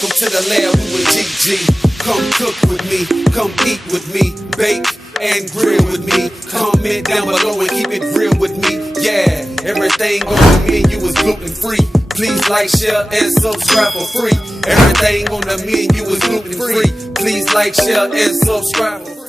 Welcome to the lab with GG. Come cook with me, come eat with me, bake and grill with me. Comment down below and keep it real with me. Yeah, everything on the menu is gluten free. Please like, share, and subscribe for free. Everything on the menu is gluten free. Please like, share, and subscribe for free.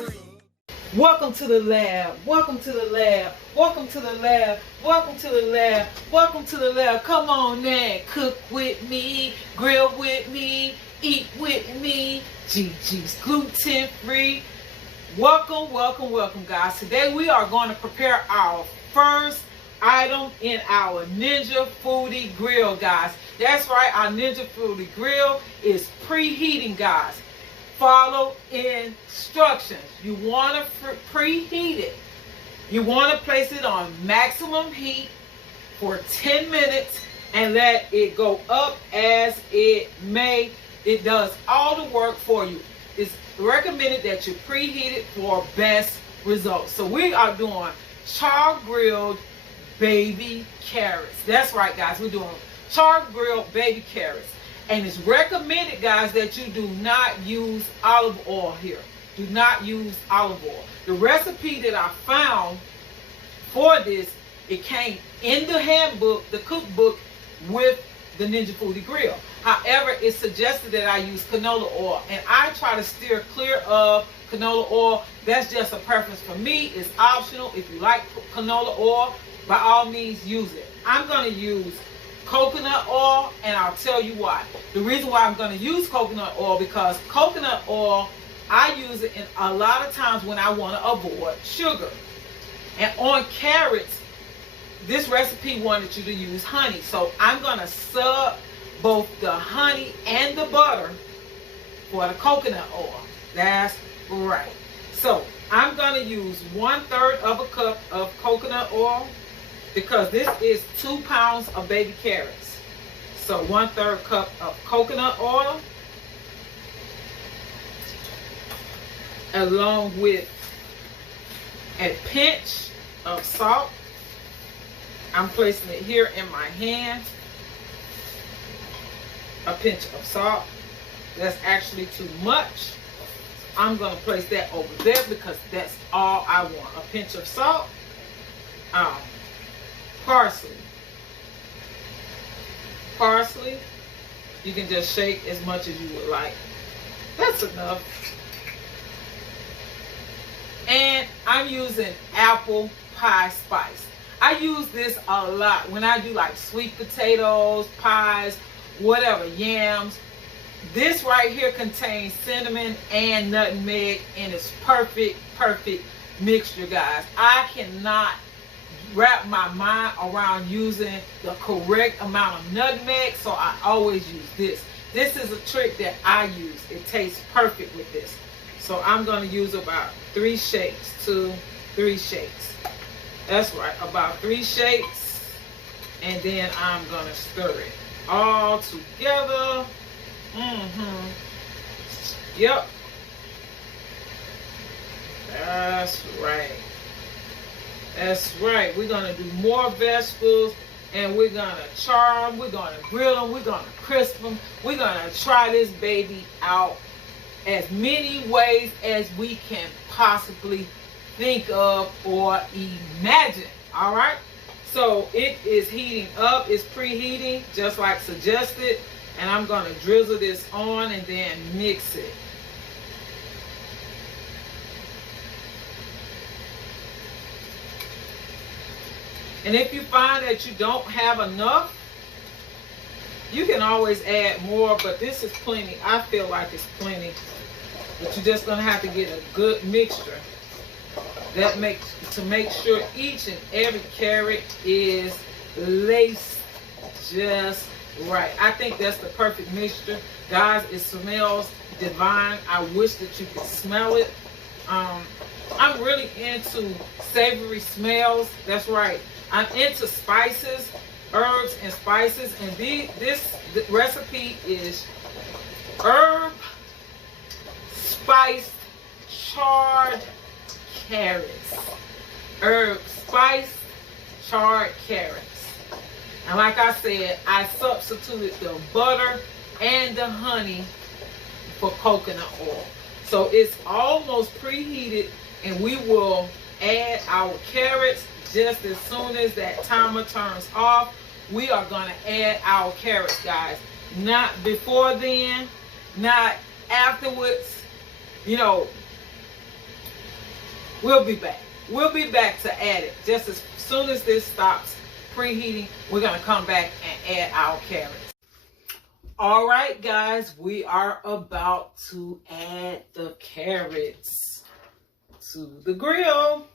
Welcome to the lab. Welcome to the lab. Welcome to the lab. Welcome to the lab. Welcome to the lab. Come on now. Cook with me. Grill with me. Eat with me. GG's gluten free. Welcome, welcome, welcome, guys. Today we are going to prepare our first item in our Ninja Foodi grill, guys. That's right. Our Ninja Foodi grill is preheating, guys. Follow instructions. You want to preheat it. You want to place it on maximum heat for 10 minutes and let it go up as it may. It does all the work for you. It's recommended that you preheat it for best results. So we are doing charred grilled baby carrots. That's right, guys. We're doing charred grilled baby carrots. And it's recommended, guys, that you do not use olive oil here. Do not use olive oil. The recipe that I found for this, it came in the handbook, the cookbook, with the Ninja Foodi grill. However, it's suggested that I use canola oil. And I try to steer clear of canola oil. That's just a preference for me. It's optional. If you like canola oil, by all means use it. I'm going to use coconut oil, and I'll tell you why. The reason why I'm going to use coconut oil, because coconut oil, I use it in a lot of times when I want to avoid sugar. And on carrots, this recipe wanted you to use honey. So I'm going to sub both the honey and the butter for the coconut oil. That's right. So I'm going to use 1/3 of a cup of coconut oil, because this is 2 pounds of baby carrots. So 1/3 cup of coconut oil, along with a pinch of salt. I'm placing it here in my hand. A pinch of salt. That's actually too much. I'm going to place that over there because that's all I want. A pinch of salt. Parsley. Parsley. You can just shake as much as you would like. That's enough. And I'm using apple pie spice. I use this a lot when I do like sweet potatoes, pies, whatever, yams. This right here contains cinnamon and nutmeg, and it's perfect mixture, guys. I cannot wrap my mind around using the correct amount of nutmeg, so I always use this. This is a trick that I use. It tastes perfect with this. So I'm going to use about 3 shakes, 2, 3 shakes. That's right, about 3 shakes, and then I'm going to stir it all together. Yep. That's right. That's right. We're going to do more vegetables, and we're going to char them. We're going to grill them. We're going to crisp them. We're going to try this baby out as many ways as we can possibly think of or imagine. All right. So it is heating up. It's preheating just like suggested. And I'm going to drizzle this on and then mix it. And if you find that you don't have enough, you can always add more, but this is plenty. I feel like it's plenty. But you're just going to have to get a good mixture that makes to make sure each and every carrot is laced just right. I think that's the perfect mixture. Guys, it smells divine. I wish that you could smell it. I'm really into savory smells. That's right. I'm into spices, herbs and spices, and this recipe is herb spiced charred carrots. Herb spiced charred carrots. And like I said, I substituted the butter and the honey for coconut oil. So it's almost preheated, and we will add our carrots just as soon as that timer turns off. We are going to add our carrots, guys. Not before then, not afterwards. You know, we'll be back. We'll be back to add it. Just as soon as this stops preheating, we're going to come back and add our carrots. All right, guys, we are about to add the carrots to the grill.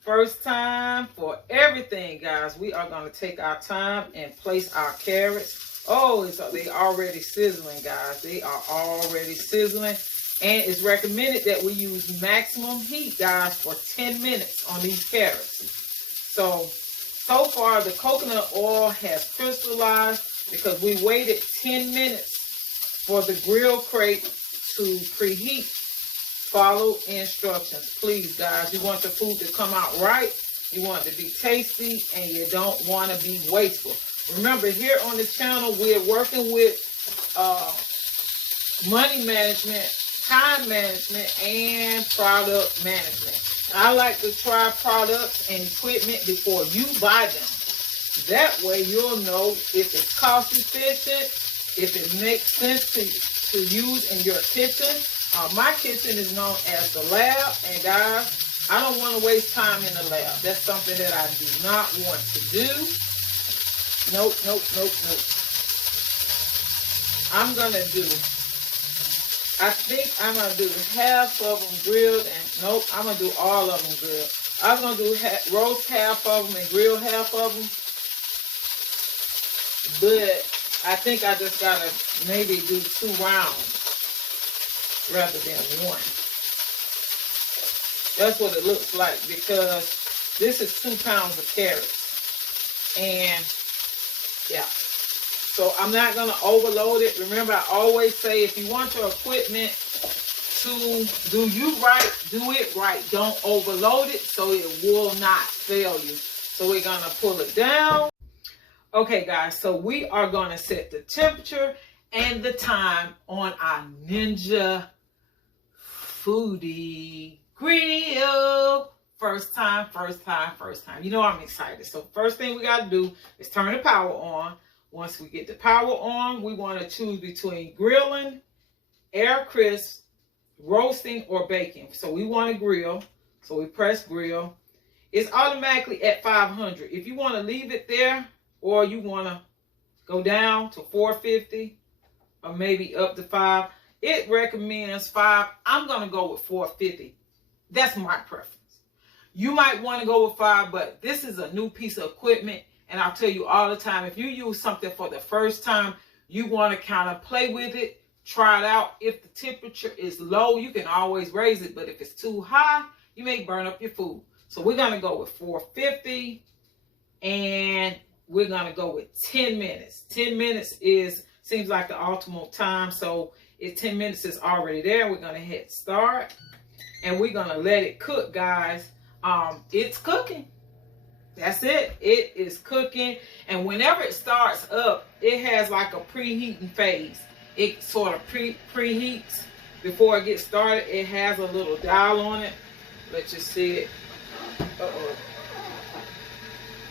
First time for everything, guys. We are going to take our time and place our carrots. Oh, they already sizzling, guys. They are already sizzling. And it's recommended that we use maximum heat, guys, for 10 minutes on these carrots. So far, the coconut oil has crystallized because we waited 10 minutes for the grill crate to preheat. Follow instructions, please, guys. You want the food to come out right. You want it to be tasty, and you don't want to be wasteful. Remember, here on the channel, we're working with money management, time management, and product management. I like to try products and equipment before you buy them. That way you'll know if it's cost efficient, if it makes sense to use in your kitchen. My kitchen is known as the lab, and guys, I don't want to waste time in the lab. That's something that I do not want to do. Nope. I think I'm going to do half of them grilled, and nope, I'm going to do all of them grilled. I'm going to do roast half of them and grill half of them. But I think I just got to maybe do 2 rounds rather than 1. That's what it looks like, because this is 2 pounds of carrots. And yeah. So I'm not going to overload it. Remember, I always say, if you want your equipment to do it right. Don't overload it so it will not fail you. So we're going to pull it down. Okay, guys, so we are going to set the temperature and the time on our Ninja Foodi grill. First time. You know I'm excited. So first thing we got to do is turn the power on. Once we get the power on, we want to choose between grilling, air crisp, roasting, or baking. So we want to grill. So we press grill. It's automatically at 500. If you want to leave it there, or you want to go down to 450 or maybe up to 5, it recommends 5. I'm going to go with 450. That's my preference. You might want to go with 5, but this is a new piece of equipment. And I'll tell you all the time, if you use something for the first time, you want to kind of play with it, try it out. If the temperature is low, you can always raise it. But if it's too high, you may burn up your food. So we're going to go with 450, and we're going to go with 10 minutes. 10 minutes seems like the optimal time. So if 10 minutes is already there, we're going to hit start, and we're going to let it cook, guys. It's cooking. That's it. It is cooking. And whenever it starts up, it has like a preheating phase. It sort of preheats before it gets started. It has a little dial on it. Let's just see it.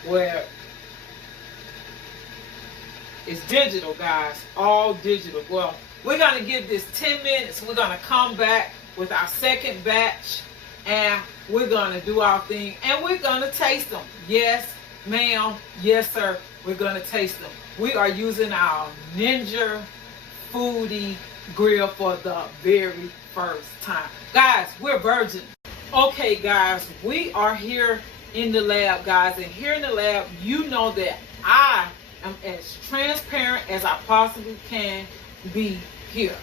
Where it's digital, guys. All digital. Well, we're going to give this 10 minutes. We're going to come back with our second batch, and we're going to do our thing, and we're going to taste them. Yes, ma'am. Yes, sir. We're going to taste them. We are using our Ninja Foodi grill for the very first time. Guys, we're virgin. Okay, guys, we are here in the lab, guys, and here in the lab, you know that I am as transparent as I possibly can be here.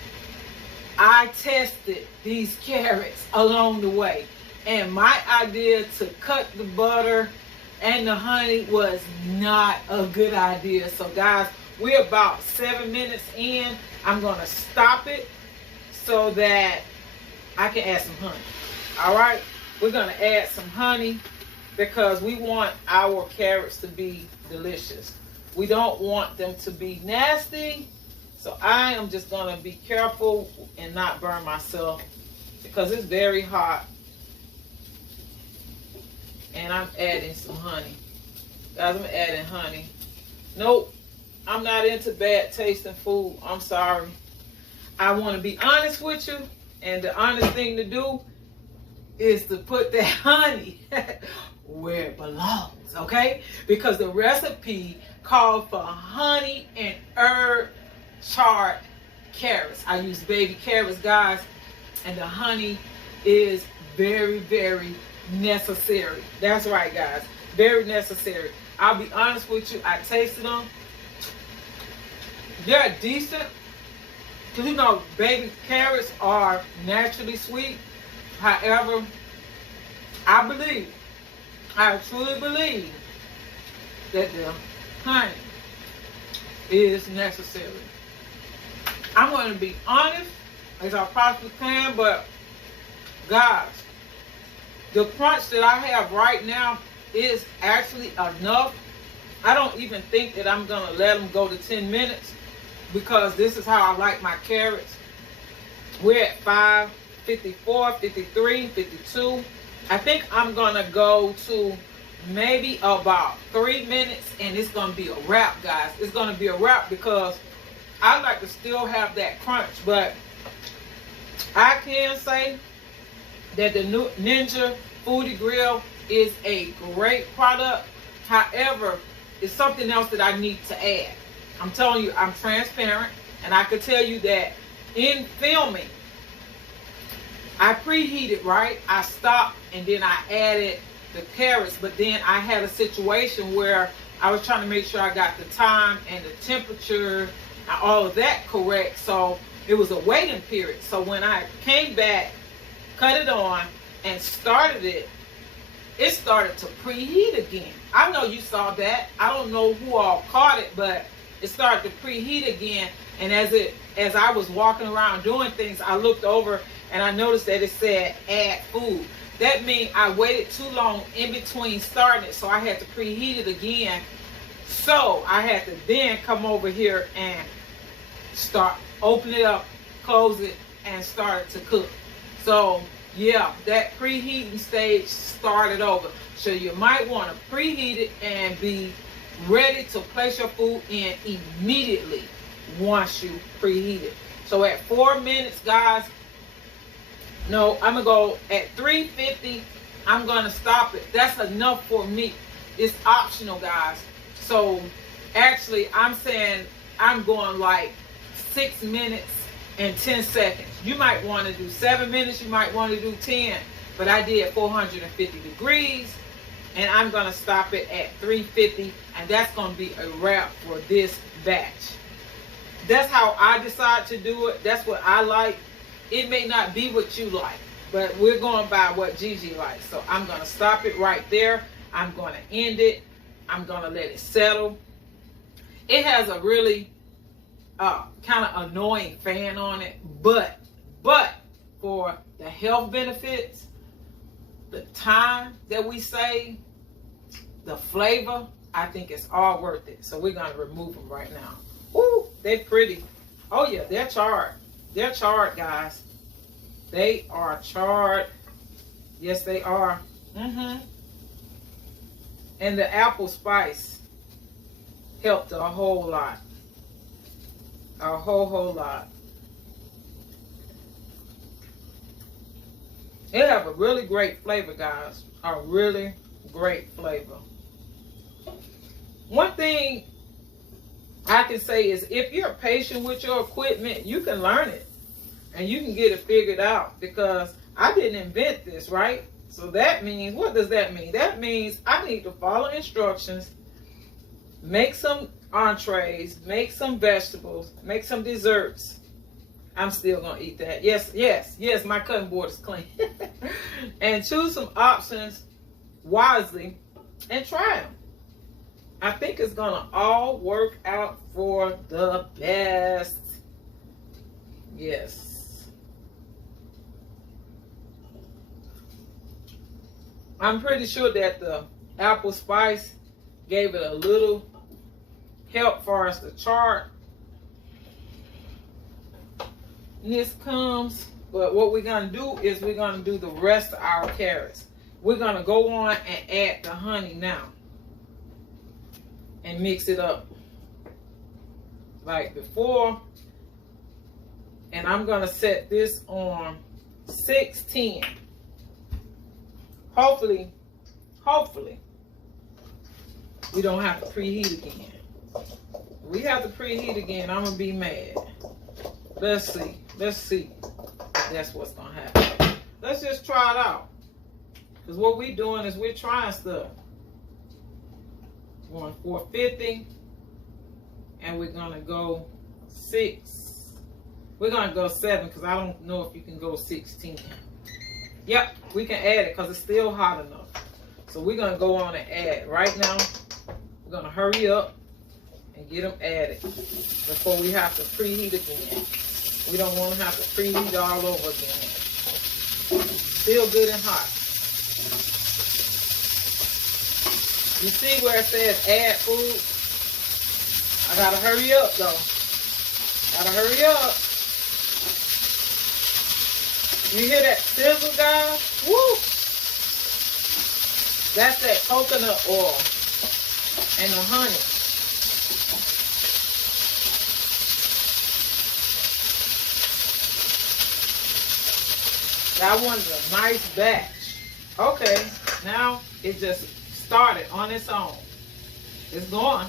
I tested these carrots along the way, and my idea to cut the butter and the honey was not a good idea. So guys, we're about 7 minutes in. I'm going to stop it so that I can add some honey. All right, we're going to add some honey because we want our carrots to be delicious. We don't want them to be nasty. So I am just going to be careful and not burn myself because it's very hot. And I'm adding some honey. Guys, I'm adding honey. Nope, I'm not into bad tasting food. I'm sorry. I want to be honest with you. And the honest thing to do is to put that honey where it belongs, okay? Because the recipe called for honey and herb charred carrots. I use baby carrots, guys, and the honey is very, very necessary. That's right, guys, very necessary. I'll be honest with you, I tasted them. They're decent, because you know baby carrots are naturally sweet. However, I truly believe that the honey is necessary. I'm going to be honest as I possibly can, but guys, the crunch that I have right now is actually enough. I don't even think that I'm going to let them go to 10 minutes because this is how I like my carrots. We're at 5:54, 53, 52. I think I'm going to go to maybe about 3 minutes and it's going to be a wrap, guys. It's going to be a wrap because I like to still have that crunch, but I can say that the new Ninja Foodi Grill is a great product. However, it's something else that I need to add. I'm telling you, I'm transparent, and I can tell you that in filming, I preheated, right? I stopped, and then I added the carrots, but then I had a situation where I was trying to make sure I got the time and the temperature and all of that correct, so it was a waiting period. So when I came back, cut it on, and started it, it started to preheat again. I know you saw that. I don't know who all caught it, but it started to preheat again. And as I was walking around doing things, I looked over and I noticed that it said add food. That means I waited too long in between starting it, so I had to preheat it again. So I had to then come over here and start, open it up, close it, and start it to cook. So yeah, that preheating stage started over. So you might want to preheat it and be ready to place your food in immediately once you preheat it. So at 4 minutes, guys, no, I'm going to go at 350. I'm going to stop it. That's enough for me. It's optional, guys. So actually, I'm saying I'm going like 6 minutes and 10 seconds. You might want to do 7 minutes, you might want to do 10, but I did 450 degrees, and I'm going to stop it at 350, and that's going to be a wrap for this batch. That's how I decide to do it. That's what I like. It may not be what you like, but we're going by what Gigi likes. So I'm going to stop it right there. I'm going to end it. I'm going to let it settle. It has a really kind of annoying fan on it, but for the health benefits, the time that we save, the flavor, I think it's all worth it. So we're going to remove them right now. Ooh, they're pretty. Oh yeah, they're charred. They're charred, guys. They are charred. Yes, they are. And the apple spice helped a whole lot. A whole lot. It have a really great flavor, guys. A really great flavor. One thing I can say is if you're patient with your equipment, you can learn it. And you can get it figured out, because I didn't invent this, right? So that means, what does that mean? That means I need to follow instructions, make some entrees, make some vegetables, make some desserts. I'm still gonna eat that. Yes, my cutting board is clean. And choose some options wisely and try them. I think it's gonna all work out for the best. Yes. I'm pretty sure that the apple spice gave it a little help for us to chart. sweetness comes. But what we're going to do is we're going to do the rest of our carrots. We're going to go on and add the honey now. And mix it up like before. And I'm going to set this on 610. Hopefully, we don't have to preheat again. If we have to preheat again, I'm going to be mad. Let's see if that's what's going to happen. Let's just try it out. Because what we're doing is we're trying stuff. Going 450. And we're going to go 6. We're going to go 7 because I don't know if you can go 16. Yep, we can add it because it's still hot enough. So we're going to go on and add. Right now, we're going to hurry up and get them added before we have to preheat again. We don't want to have to preheat all over again. Still good and hot. You see where it says add food? I got to hurry up though. Got to hurry up. You hear that sizzle, guys? Woo! That's that coconut oil and the honey. That one's a nice batch. Okay, now it just started on its own. It's going.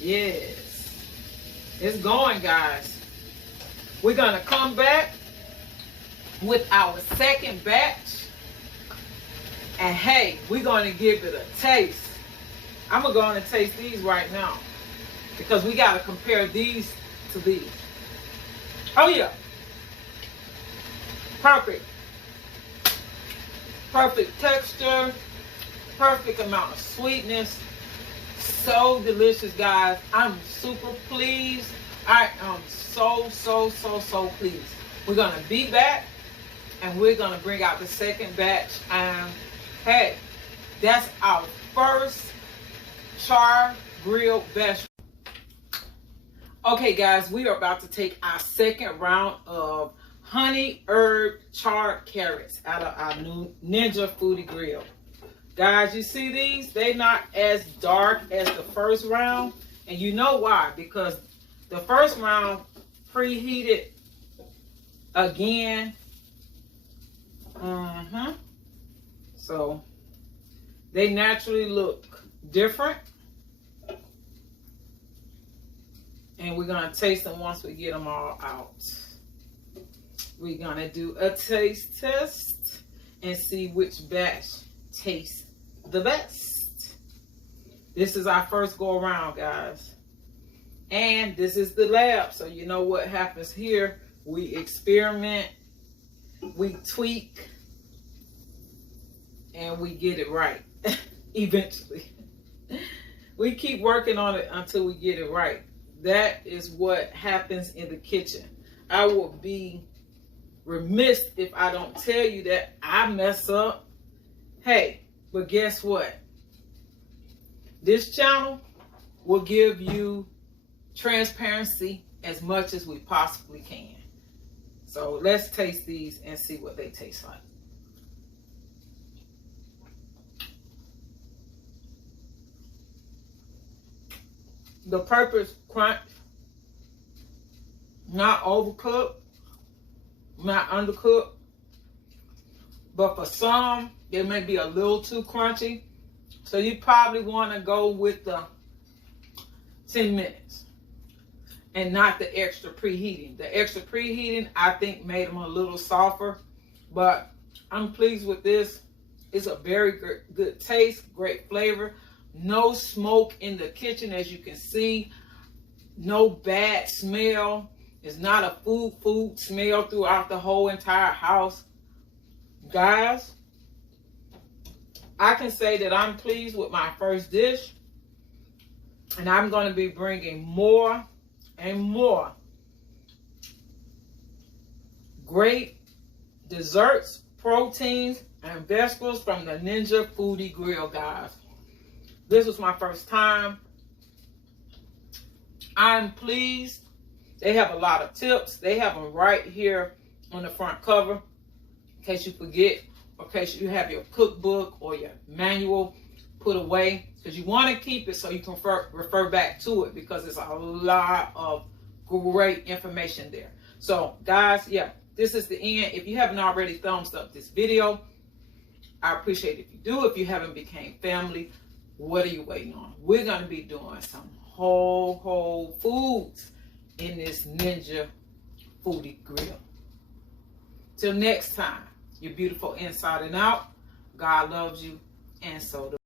Yes. It's going, guys. We're going to come back with our second batch. And hey, we're going to give it a taste. I'm going to go on and taste these right now. Because we got to compare these to these. Oh yeah. Perfect. Perfect texture. Perfect amount of sweetness. So delicious, guys. I'm super pleased. I am so pleased. We're going to be back. And we're going to bring out the second batch. And hey, that's our first char grilled vegetable. Okay, guys, we are about to take our second round of honey herb charred carrots out of our new Ninja Foodi grill. Guys, you see these? They're not as dark as the first round. And you know why? Because the first round preheated again. So they naturally look different. And we're going to taste them once we get them all out. We're going to do a taste test and see which batch tastes the best. This is our first go around, guys. And this is the lab. So you know what happens here. We experiment, we tweak, and we get it right eventually. We keep working on it until we get it right. That is what happens in the kitchen. I will be remiss if I don't tell you that I mess up. Hey, but guess what? This channel will give you transparency as much as we possibly can. So let's taste these and see what they taste like. The purpose crunch, not overcooked, not undercooked, but for some, they may be a little too crunchy. So you probably want to go with the 10 minutes and not the extra preheating. The extra preheating, I think, made them a little softer, but I'm pleased with this. It's a very good taste, great flavor. No smoke in the kitchen, as you can see. No bad smell. It's not a food smell throughout the whole entire house. Guys, I can say that I'm pleased with my first dish. And I'm going to be bringing more and more great desserts, proteins, and vegetables from the Ninja Foodi Grill, guys. This was my first time. I'm pleased They have a lot of tips. They have them right here on the front cover in case you forget, or in case you have your cookbook or your manual put away, because you want to keep it so you can refer back to it, because there's a lot of great information there. So guys, yeah, this is the end. If you haven't already thumbs up this video, I appreciate it if you do. If you haven't became family, what are you waiting on? We're going to be doing some whole foods in this Ninja Foodi grill. Till next time, you're beautiful inside and out. God loves you, and so do